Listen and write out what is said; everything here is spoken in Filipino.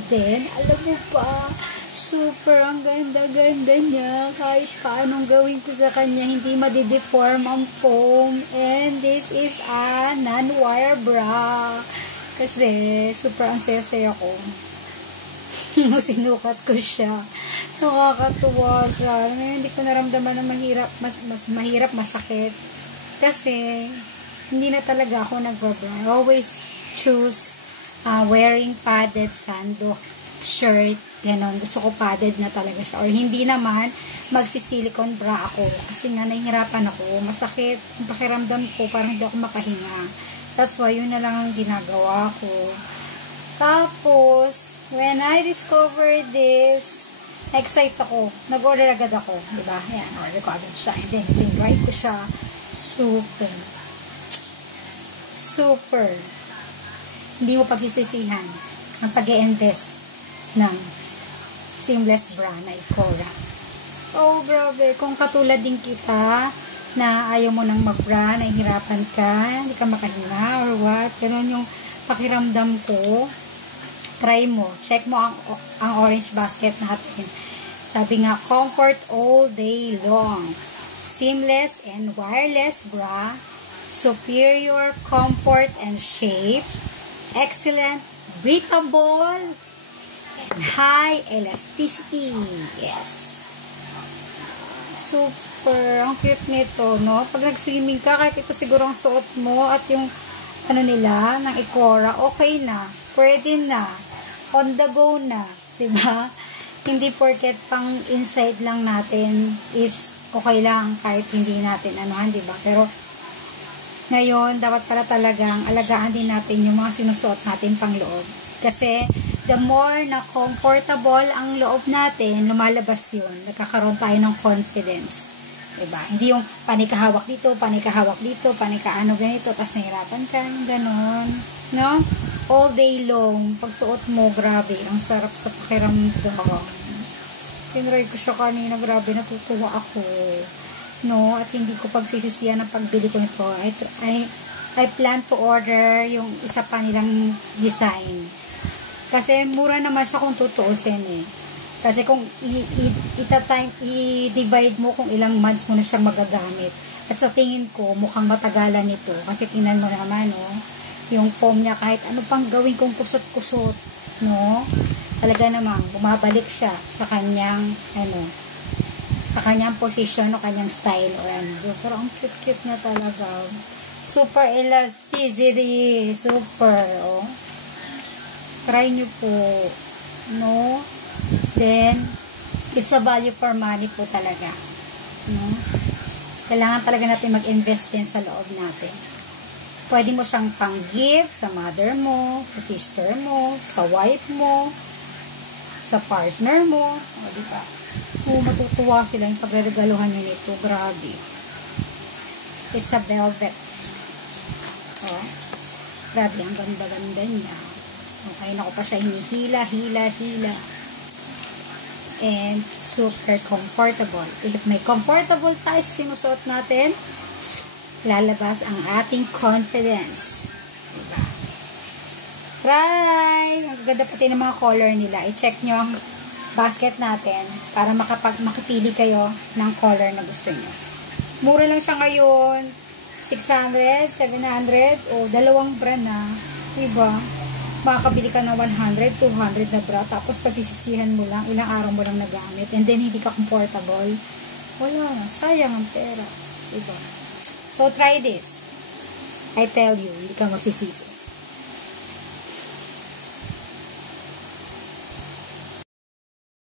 And then, alam mo pa, super ang ganda-ganda niya. Kahit paanong gawin ko sa kanya, hindi madideform ang foam. And this is a non-wire bra. Kasi, super ang saya-saya ko. Sinukat ko siya. Nakakatuwa siya. Hindi ko naramdaman na mahirap, mas mahirap, masakit. Kasi, hindi na talaga ako nagbabra. I always choose wearing padded sando shirt. Ganon. Gusto ko padded na talaga siya. Or hindi naman, magsi-silicone bra ako. Kasi nga, nahihirapan ako. Masakit. Ang pakiramdam ko, parang hindi ako makahinga. That's why, yun na lang ang ginagawa ko. Tapos, when I discovered this, excited ako. Nag-order agad ako. Diba? Ayan, order ko agad siya. And then, tinry ko siya. Super. Hindi mo pagsisisihan ang pag-i-invest ng seamless bra na Ecora. Oh, grabe. Kung katulad din kita na ayaw mo nang mag-bra, nahihirapan ka, hindi ka makahinga or what, ganun yung pakiramdam ko, try mo. Check mo ang orange basket natin. Sabi nga, comfort all day long. Seamless and wireless bra. Superior comfort and shape. Excellent breathable and high elasticity. Yes. Super. Ang cute nito, no? Pag nag-swimming ka, kahit ito siguro ang suot mo at yung ano nila, ng Ecora, okay na. Pwede na. On the go na. Diba? Hindi porket pang inside lang natin is okay lang kahit hindi natin anuhan, diba? Pero ngayon, dapat pala talagang alagaan din natin yung mga sinusuot natin pang loob. Kasi, the more na comfortable ang loob natin, lumalabas yun. Nagkakaroon tayo ng confidence. Diba? Hindi yung panikahawak dito, panika-ano ganito, tapos nahirapan ka, yung ganon. No? All day long, pag suot mo, grabe, ang sarap sa pakiramdam. Tinry ko siya kanina, grabe, natutuwa ako. No, at hindi ko pagsisisiyan ang pagbili ko nito. I plan to order yung isa pa nilang design. Kasi mura naman siya kung tutuusin eh. Kasi kung i-divide mo kung ilang months mo na siya magagamit. At sa tingin ko, mukhang matagalan nito. Kasi tingnan mo naman, no, yung foam niya, kahit ano pang gawin kong kusot-kusot, no, talaga namang bumabalik siya sa kanyang, sa kanyang position o kanyang style or ano. Pero ang cute-cute niya talaga. Super elasticity. Super, oh. Try nyo po. No? Then, it's a value for money po talaga. No? Kailangan talaga natin mag-invest din sa loob natin. Pwede mo siyang pang-gift sa mother mo, sa sister mo, sa wife mo, sa partner mo. O, diba? Matutuwa sila yung pagregaluhan nyo nito. Grabe. It's a velvet. Oh. Grabe, ang ganda-ganda niya. Okay, naku pa siya hinihila, hila. And super comfortable. If may comfortable tayo sa sinusuot natin, lalabas ang ating confidence. Diba? Try! Ang ganda pati ng mga color nila. I-check nyo ang basket natin para makapili kayo ng color na gusto nyo. Mura lang siya ngayon. 600, 700, o dalawang bra na. Diba? Makakabili ka ng 100, 200 na bra. Tapos pagsisisihan mo lang, ilang araw mo lang nagamit. And then hindi ka comfortable. Wala na. Sayang ang pera. Diba? So try this. I tell you, hindi ka magsisisi.